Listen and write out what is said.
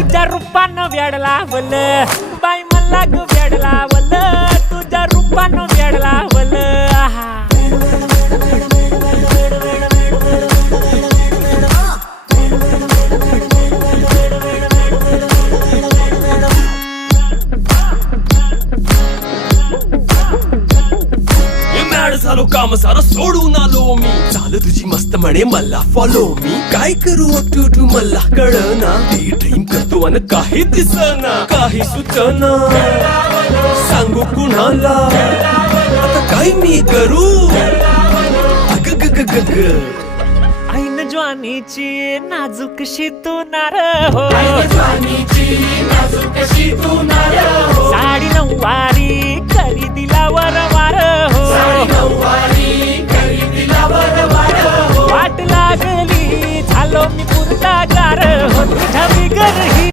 तुझ्या रूपानं वेड लावलं बाई मला ग वेड लावलं तुझ्या रूपानं वेड लावलं आहा झालो काम सारं सोडून आलो मी चाल तुझी मस्त म्हणे मला फॉलो मी काय करू टू मला कळना ती ड्रीम करतो अन काही दिसना काही सुचना सांगू कुणाला आता काय मी करू अग ग ग ग ग ऐन ज्वानीची नाजूकशी तू नार हो साडी नऊवारी करी दिला वरवार हो वाट लागली झालो मी पुरता गार हो तुझ्या बिगर ही